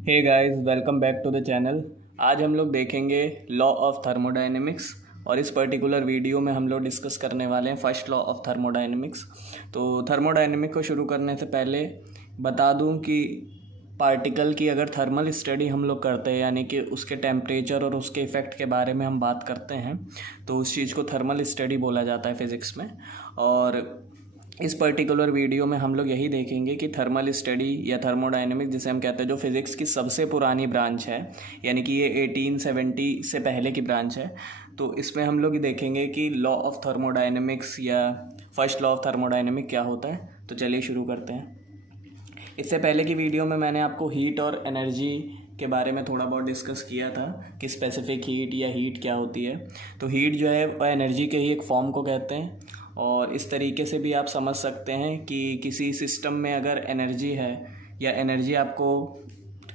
Hey guys, welcome back to the channel. आज हम लोग देखेंगे लॉ ऑफ थर्मोडायनेमिक्स और इस पर्टिकुलर वीडियो में हम लोग डिस्कस करने वाले हैं फर्स्ट लॉ ऑफ थर्मोडायनेमिक्स। तो थर्मोडायनेमिक्स को शुरू करने से पहले बता दूं कि पार्टिकल की अगर थर्मल स्टडी हम लोग करते हैं, यानी कि उसके टेम्परेचर और उसके इफ़ेक्ट के बारे में हम बात करते हैं, तो उस चीज़ को थर्मल स्टडी बोला जाता है फिज़िक्स में। और इस पर्टिकुलर वीडियो में हम लोग यही देखेंगे कि थर्मल स्टडी या थर्मोडायनेमिक्स जिसे हम कहते हैं, जो फिज़िक्स की सबसे पुरानी ब्रांच है, यानी कि ये 1870 से पहले की ब्रांच है। तो इसमें हम लोग देखेंगे कि लॉ ऑफ थर्मोडायनेमिक्स या फर्स्ट लॉ ऑफ थर्मोडायनेमिक क्या होता है। तो चलिए शुरू करते हैं। इससे पहले की वीडियो में मैंने आपको हीट और एनर्जी के बारे में थोड़ा बहुत डिस्कस किया था कि स्पेसिफिक हीट या हीट क्या होती है। तो हीट जो है वह एनर्जी के ही एक फॉर्म को कहते हैं। और इस तरीके से भी आप समझ सकते हैं कि किसी सिस्टम में अगर एनर्जी है या एनर्जी आपको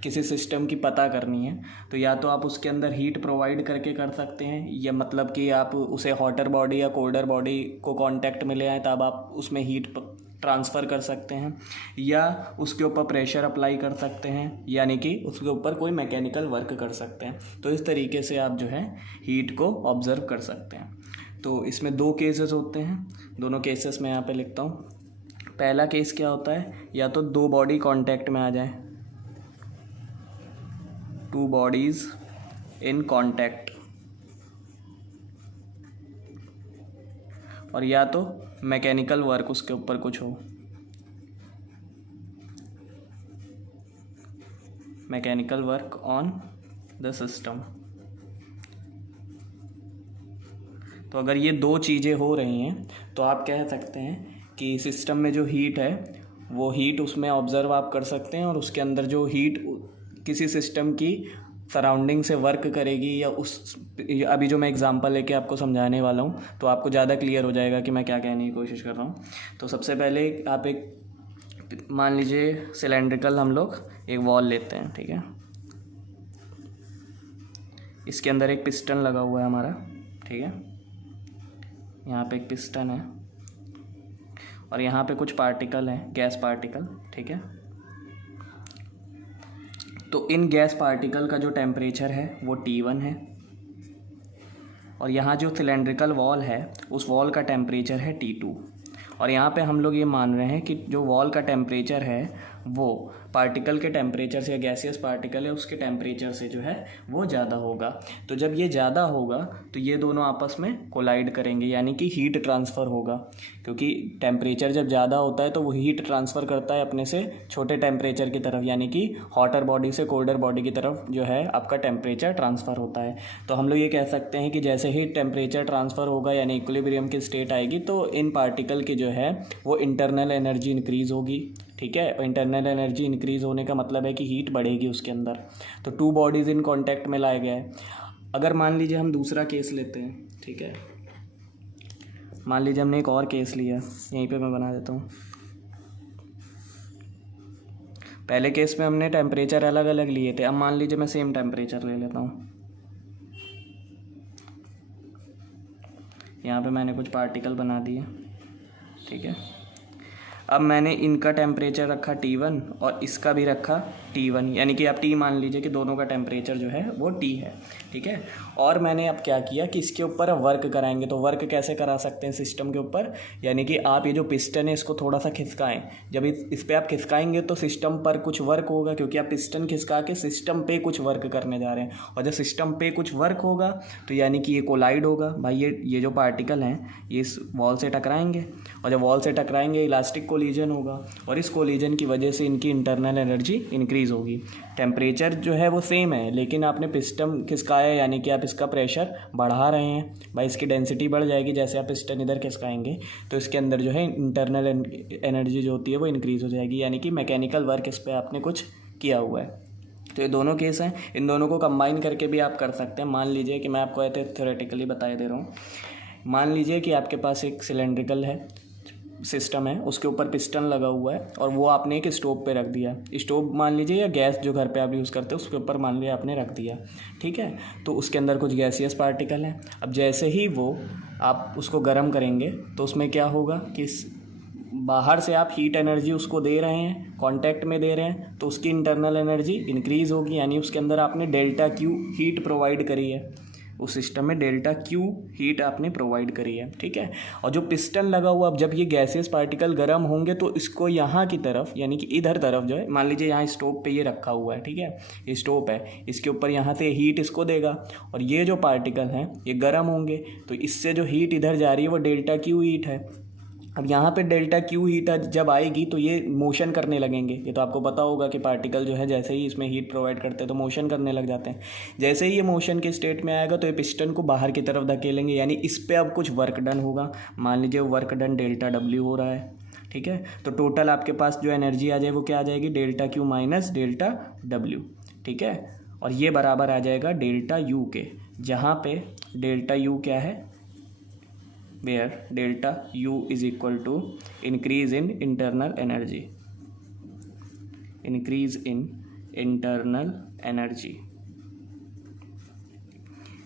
किसी सिस्टम की पता करनी है, तो या तो आप उसके अंदर हीट प्रोवाइड करके कर सकते हैं, या मतलब कि आप उसे हॉटर बॉडी या कोल्डर बॉडी को कांटेक्ट में ले आए तब आप उसमें हीट ट्रांसफ़र कर सकते हैं, या उसके ऊपर प्रेशर अप्लाई कर सकते हैं, यानी कि उसके ऊपर कोई मैकेनिकल वर्क कर सकते हैं। तो इस तरीके से आप जो है हीट को ऑब्ज़र्व कर सकते हैं। तो इसमें दो केसेस होते हैं, दोनों केसेस मैं यहाँ पे लिखता हूँ। पहला केस क्या होता है, या तो दो बॉडी कांटेक्ट में आ जाए, टू बॉडीज़ इन कांटेक्ट, और या तो मैकेनिकल वर्क उसके ऊपर कुछ हो, mechanical work on the system. तो अगर ये दो चीज़ें हो रही हैं तो आप कह सकते हैं कि सिस्टम में जो हीट है वो हीट उसमें ऑब्ज़र्व आप कर सकते हैं, और उसके अंदर जो हीट किसी सिस्टम की सराउंडिंग से वर्क करेगी, या उस अभी जो मैं एग्जांपल लेके आपको समझाने वाला हूँ तो आपको ज़्यादा क्लियर हो जाएगा कि मैं क्या कहने की कोशिश कर रहा हूँ। तो सबसे पहले आप एक मान लीजिए सिलेंड्रिकल हम लोग एक वॉल लेते हैं, ठीक है। इसके अंदर एक पिस्टन लगा हुआ है हमारा, ठीक है। यहाँ पे एक पिस्टन है और यहाँ पे कुछ पार्टिकल हैं, गैस पार्टिकल, ठीक है। तो इन गैस पार्टिकल का जो टेम्परेचर है वो T1 है, और यहाँ जो सिलेंड्रिकल वॉल है उस वॉल का टेम्परेचर है T2। और यहाँ पे हम लोग ये मान रहे हैं कि जो वॉल का टेम्परेचर है वो पार्टिकल के टेम्परेचर से, या गैसियस पार्टिकल है उसके टेम्परेचर से जो है वो ज़्यादा होगा। तो जब ये ज़्यादा होगा तो ये दोनों आपस में कोलाइड करेंगे, यानी कि हीट ट्रांसफ़र होगा, क्योंकि टेम्परेचर जब ज़्यादा होता है तो वो हीट ट्रांसफ़र करता है अपने से छोटे टेम्परेचर की तरफ, यानी कि हॉटर बॉडी से कोल्डर बॉडी की तरफ जो है आपका टेम्परेचर ट्रांसफ़र होता है। तो हम लोग ये कह सकते हैं कि जैसे ही टेम्परेचर ट्रांसफ़र होगा, यानी इक्विलिब्रियम की स्टेट आएगी, तो इन पार्टिकल की जो है वो इंटरनल एनर्जी इंक्रीज़ होगी, ठीक है। इंटरनल एनर्जी इंक्रीज़ होने का मतलब है कि हीट बढ़ेगी उसके अंदर। तो टू बॉडीज़ इन कांटेक्ट में लाया गया है। अगर मान लीजिए हम दूसरा केस लेते हैं, ठीक है। मान लीजिए हमने एक और केस लिया, यहीं पे मैं बना देता हूँ। पहले केस में हमने टेम्परेचर अलग अलग लिए थे, अब मान लीजिए मैं सेम टेम्परेचर ले लेता हूँ। यहाँ पे मैंने कुछ पार्टिकल बना दिए, ठीक है। अब मैंने इनका टेम्परेचर रखा T1 और इसका भी रखा T1, यानी कि आप T मान लीजिए कि दोनों का टेम्परेचर जो है वो T है, ठीक है। और मैंने अब क्या किया कि इसके ऊपर वर्क कराएंगे। तो वर्क कैसे करा सकते हैं सिस्टम के ऊपर, यानी कि आप ये जो पिस्टन है इसको थोड़ा सा खिसकाएं। जब इस पर आप खिसकाएंगे तो सिस्टम पर कुछ वर्क होगा, क्योंकि आप पिस्टन खिसका के सिस्टम पे कुछ वर्क करने जा रहे हैं। और जब सिस्टम पे कुछ वर्क होगा तो यानी कि ये कोलाइड होगा भाई, ये जो पार्टिकल हैं ये इस वॉल से टकराएंगे, और जब वॉल से टकराएंगे इलास्टिक कोलिजन होगा, और इस कोलिजन की वजह से इनकी इंटरनल एनर्जी इंक्रीज़ होगी। टेम्परेचर जो है वो सेम है, लेकिन आपने पिस्टन खिसकाया, यानी कि आप इसका प्रेशर बढ़ा रहे हैं भाई, इसकी डेंसिटी बढ़ जाएगी। जैसे आप पिस्टन इधर खिसकाएंगे तो इसके अंदर जो है इंटरनल एनर्जी जो होती है वो इंक्रीज़ हो जाएगी, यानी कि मैकेनिकल वर्क इस पर आपने कुछ किया हुआ है। तो ये दोनों केस हैं, इन दोनों को कंबाइन करके भी आप कर सकते हैं। मान लीजिए कि मैं आपको ऐसे थ्योरेटिकली बता दे रहा हूँ। मान लीजिए कि आपके पास एक सिलेंड्रिकल है सिस्टम है, उसके ऊपर पिस्टन लगा हुआ है, और वो आपने एक स्टोव पे रख दिया। स्टोव मान लीजिए, या गैस जो घर पे आप यूज़ करते हो उसके ऊपर मान लिया आपने रख दिया, ठीक है। तो उसके अंदर कुछ गैसियस पार्टिकल हैं। अब जैसे ही वो आप उसको गर्म करेंगे तो उसमें क्या होगा कि बाहर से आप हीट एनर्जी उसको दे रहे हैं, कांटेक्ट में दे रहे हैं, तो उसकी इंटरनल एनर्जी इंक्रीज़ होगी, यानी उसके अंदर आपने डेल्टा क्यू हीट प्रोवाइड करी है, उस सिस्टम में डेल्टा क्यू हीट आपने प्रोवाइड करी है, ठीक है। और जो पिस्टन लगा हुआ, अब जब ये गैसेस पार्टिकल गर्म होंगे तो इसको यहाँ की तरफ, यानी कि इधर तरफ जो है, मान लीजिए यहाँ स्टोव पे ये रखा हुआ है, ठीक है, ये स्टोव है, इसके ऊपर यहाँ से हीट इसको देगा और ये जो पार्टिकल हैं ये गर्म होंगे, तो इससे जो हीट इधर जा रही है वो डेल्टा क्यू हीट है। अब यहाँ पे डेल्टा क्यू हीट जब आएगी तो ये मोशन करने लगेंगे। ये तो आपको पता होगा कि पार्टिकल जो है जैसे ही इसमें हीट प्रोवाइड करते हैं तो मोशन करने लग जाते हैं। जैसे ही ये मोशन के स्टेट में आएगा तो ये पिस्टन को बाहर की तरफ धकेलेंगे, यानी इस पर अब कुछ वर्क डन होगा। मान लीजिए वर्क डन डेल्टा डब्ल्यू हो रहा है, ठीक है। तो टोटल आपके पास जो एनर्जी आ जाए वो क्या आ जाएगी, delta Q minus delta W, ठीक है। और ये बराबर आ जाएगा डेल्टा यू के, जहाँ पे डेल्टा यू क्या है, where delta U is equal to increase in internal energy, increase in internal energy।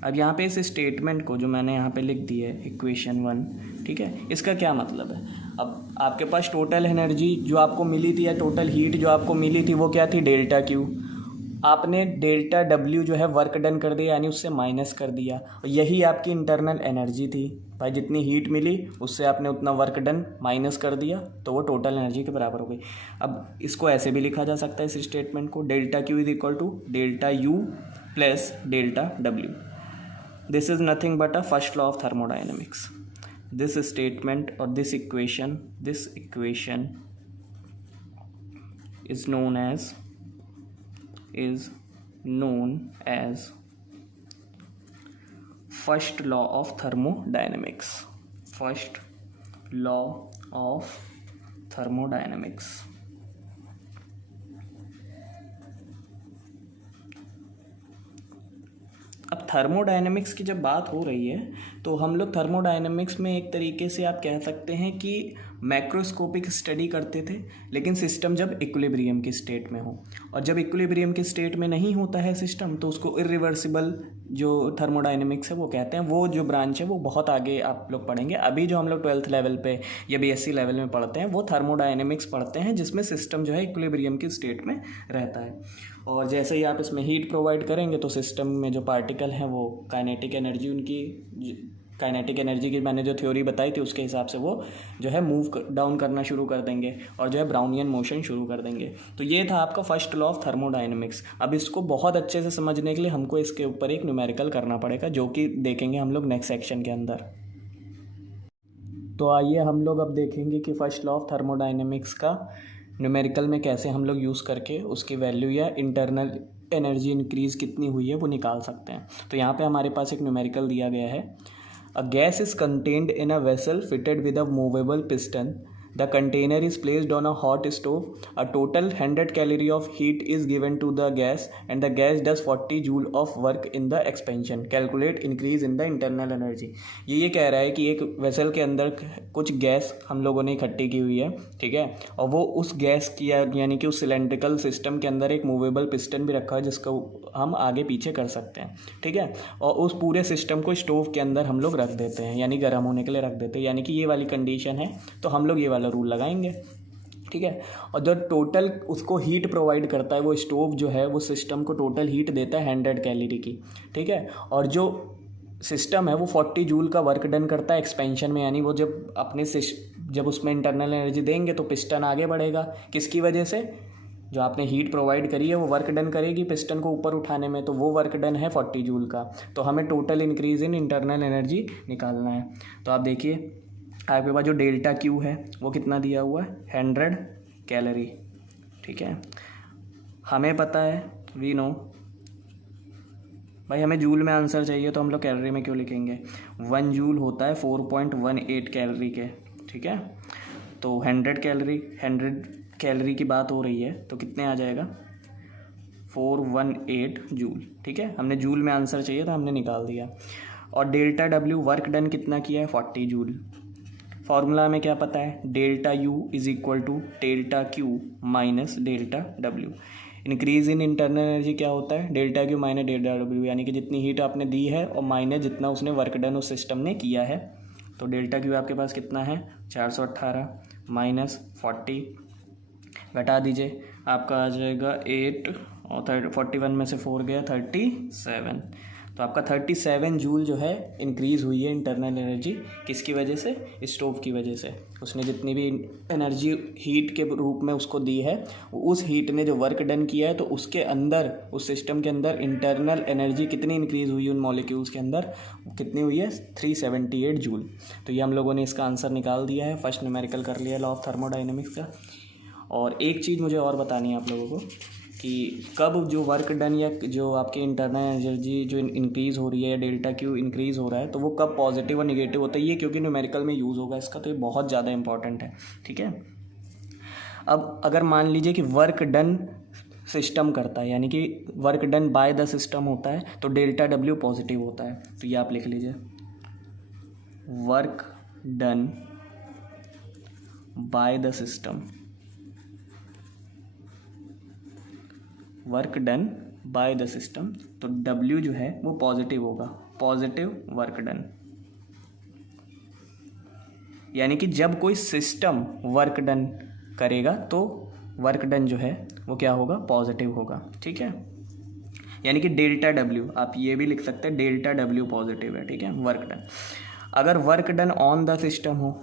अब यहाँ पे इस स्टेटमेंट को जो मैंने यहाँ पे लिख दी है इक्वेशन 1, ठीक है, इसका क्या मतलब है। अब आपके पास टोटल एनर्जी जो आपको मिली थी या टोटल हीट जो आपको मिली थी वो क्या थी, डेल्टा क्यू। आपने डेल्टा डब्ल्यू जो है वर्क डन कर दिया, यानी उससे माइनस कर दिया, और यही आपकी इंटरनल एनर्जी थी। भाई जितनी हीट मिली उससे आपने उतना वर्क डन माइनस कर दिया, तो वो टोटल एनर्जी के बराबर हो गई। अब इसको ऐसे भी लिखा जा सकता है इस स्टेटमेंट को, delta Q is equal to delta U plus delta W. This is nothing but a first law of thermodynamics. This statement और this equation is known as first law of thermodynamics, first law of thermodynamics। अब thermodynamics की जब बात हो रही है तो हम लोग थर्मोडायनेमिक्स में एक तरीके से आप कह सकते हैं कि मैक्रोस्कोपिक स्टडी करते थे, लेकिन सिस्टम जब इक्विलिब्रियम की स्टेट में हो। और जब इक्विलिब्रियम की स्टेट में नहीं होता है सिस्टम तो उसको इरिवर्सिबल जो थर्मोडायनेमिक्स है वो कहते हैं। वो जो ब्रांच है वो बहुत आगे आप लोग पढ़ेंगे। अभी जो हम लोग 12th लेवल पे या BSc लेवल में पढ़ते हैं वो थर्मोडायनेमिक्स पढ़ते हैं, जिसमें सिस्टम जो है इक्विलिब्रियम की स्टेट में रहता है। और जैसे ही आप इसमें हीट प्रोवाइड करेंगे तो सिस्टम में जो पार्टिकल हैं वो काइनेटिक एनर्जी की मैंने जो थ्योरी बताई थी उसके हिसाब से वो जो है मूव डाउन करना शुरू कर देंगे और जो है ब्राउनियन मोशन शुरू कर देंगे। तो ये था आपका फर्स्ट लॉ ऑफ थर्मोडायनेमिक्स। अब इसको बहुत अच्छे से समझने के लिए हमको इसके ऊपर एक न्यूमेरिकल करना पड़ेगा, जो कि देखेंगे हम लोग नेक्स्ट सेक्शन के अंदर। तो आइए हम लोग अब देखेंगे कि फर्स्ट लॉ ऑफ थर्मोडायनेमिक्स का न्यूमेरिकल में कैसे हम लोग यूज़ करके उसकी वैल्यू या इंटरनल एनर्जी इंक्रीज़ कितनी हुई है वो निकाल सकते हैं। तो यहाँ पे हमारे पास एक न्यूमेरिकल दिया गया है। A gas is contained in a vessel fitted with a movable piston. The container is placed on a hot stove. A total 100 calorie of heat is given to the gas and the gas does 40 joule of work in the expansion. Calculate increase in the internal energy. ये कह रहा है कि एक vessel के अंदर कुछ gas हम लोगों ने इकट्ठी की हुई है, ठीक है, और वो उस गैस की यानी कि उस सिलेंड्रिकल सिस्टम के अंदर एक मूवेबल पिस्टन भी रखा है जिसको हम आगे पीछे कर सकते हैं, ठीक है। और उस पूरे सिस्टम को स्टोव के अंदर हम लोग रख देते हैं, यानी गर्म होने के लिए रख देते हैं, यानी कि ये वाली कंडीशन है तो हम लोग ये वाला रूल लगाएंगे, ठीक है। और जो टोटल उसको हीट प्रोवाइड करता है वो स्टोव जो है वो सिस्टम को टोटल हीट देता है 100 कैलोरी की, ठीक है। और जो सिस्टम है वो 40 जूल का वर्क डन करता है एक्सपेंशन में, यानी वो जब उसमें इंटरनल एनर्जी देंगे तो पिस्टन आगे बढ़ेगा। किसकी वजह से, जो आपने हीट प्रोवाइड करी है वो वर्क डन करेगी पिस्टन को ऊपर उठाने में, तो वो वर्क डन है 40 जूल का। तो हमें total increase in internal energy निकालना है। तो आप देखिए आपके पास जो डेल्टा क्यू है वो कितना दिया हुआ है, 100 कैलोरी, ठीक है। हमें पता है, वी नो, भाई हमें जूल में आंसर चाहिए तो हम लोग कैलोरी में क्यों लिखेंगे। 1 जूल होता है 4.18 कैलोरी के, ठीक है। तो 100 कैलोरी की बात हो रही है तो कितने आ जाएगा, 418 जूल, ठीक है। हमने जूल में आंसर चाहिए तो हमने निकाल दिया। और डेल्टा डब्ल्यू वर्क डन कितना किया है, 40 जूल। फॉर्मूला में क्या पता है, delta U is equal to delta Q minus delta W. Increase in internal energy क्या होता है, delta Q minus delta W, यानी कि जितनी हीट आपने दी है और माइनस जितना उसने वर्क डन उस सिस्टम ने किया है। तो डेल्टा क्यू आपके पास कितना है, 418 माइनस 40 घटा दीजिए, आपका आ जाएगा 8 और 41 में से 4 गया 37। तो आपका 37 जूल जो है इंक्रीज़ हुई है इंटरनल एनर्जी। किसकी वजह से? स्टोव की वजह से। उसने जितनी भी एनर्जी हीट के रूप में उसको दी है, उस हीट ने जो वर्क डन किया है, तो उसके अंदर, उस सिस्टम के अंदर इंटरनल एनर्जी कितनी इंक्रीज़ हुई है उन मॉलिक्यूल्स के अंदर? कितनी हुई है? 378 जूल। तो ये हम लोगों ने इसका आंसर निकाल दिया है, फर्स्ट न्यूमेरिकल कर लिया लॉ ऑफ थर्मोडाइनमिक्स का। और एक चीज़ मुझे और बतानी है आप लोगों को कि कब जो वर्क डन या जो आपकी इंटरनल एनर्जी जो इंक्रीज़ हो रही है, डेल्टा क्यू इंक्रीज़ हो रहा है, तो वो कब पॉजिटिव और निगेटिव होता है, ये क्योंकि न्यूमेरिकल में यूज़ होगा इसका, तो ये बहुत ज़्यादा इंपॉर्टेंट है। ठीक है, अब अगर मान लीजिए कि वर्क डन सिस्टम करता है, यानी कि work done by the system होता है, तो डेल्टा डब्ल्यू पॉजिटिव होता है। तो ये आप लिख लीजिए, work done by the system, work done by the system, तो W जो है वो पॉजिटिव होगा, पॉजिटिव वर्क डन। यानी कि जब कोई सिस्टम वर्क डन करेगा तो वर्क डन जो है वो क्या होगा? पॉजिटिव होगा। ठीक है, यानी कि डेल्टा W, आप ये भी लिख सकते हैं डेल्टा W पॉजिटिव है। ठीक है, वर्क डन। अगर work done on the system हो,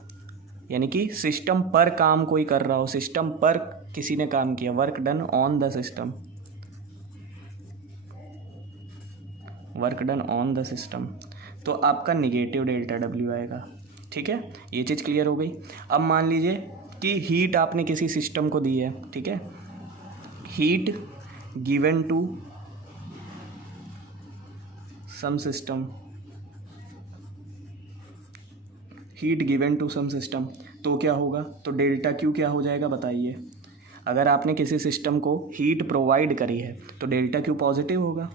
यानी कि सिस्टम पर काम कोई कर रहा हो, सिस्टम पर किसी ने काम किया, work done on the system, work done on the system, तो आपका निगेटिव डेल्टा डब्ल्यू आएगा। ठीक है, ये चीज़ क्लियर हो गई। अब मान लीजिए कि हीट आपने किसी सिस्टम को दी है। ठीक है, heat given to some system, heat given to some system, तो क्या होगा? तो डेल्टा क्यू क्या हो जाएगा बताइए? अगर आपने किसी सिस्टम को हीट प्रोवाइड करी है तो डेल्टा क्यू पॉजिटिव होगा।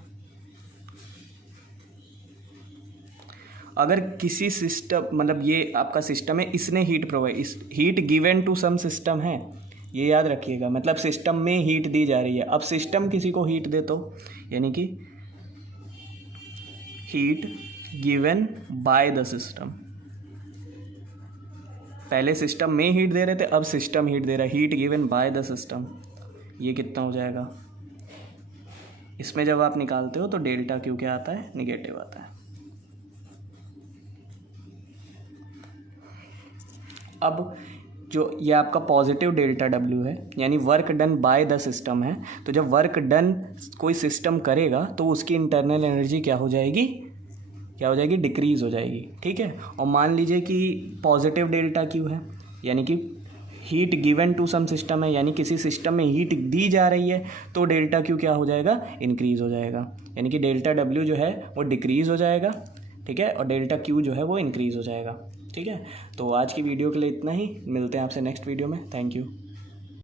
अगर किसी सिस्टम, मतलब ये आपका सिस्टम है, इसने हीट प्रोवाइड, इस heat given to some system है, ये याद रखिएगा, मतलब सिस्टम में हीट दी जा रही है। अब सिस्टम किसी को हीट दे तो, यानी कि heat given by the system, पहले सिस्टम में हीट दे रहे थे, अब सिस्टम हीट दे रहा है, heat given by the system, ये कितना हो जाएगा? इसमें जब आप निकालते हो तो डेल्टा क्यू क्या आता है? निगेटिव आता है। अब जो ये आपका पॉजिटिव डेल्टा डब्ल्यू है, यानी work done by the system है, तो जब वर्क डन कोई सिस्टम करेगा तो उसकी इंटरनल एनर्जी क्या हो जाएगी? क्या हो जाएगी? डिक्रीज़ हो जाएगी। ठीक है, और मान लीजिए कि पॉजिटिव डेल्टा क्यू है, यानी कि heat given to some system है, यानी किसी सिस्टम में हीट दी जा रही है, तो डेल्टा क्यू क्या हो जाएगा? इंक्रीज़ हो जाएगा, यानी कि डेल्टा डब्ल्यू जो है वो डिक्रीज़ हो जाएगा। ठीक है, और डेल्टा क्यू जो है वो इंक्रीज़ हो जाएगा। ठीक है, तो आज की वीडियो के लिए इतना ही, मिलते हैं आपसे नेक्स्ट वीडियो में। Thank you.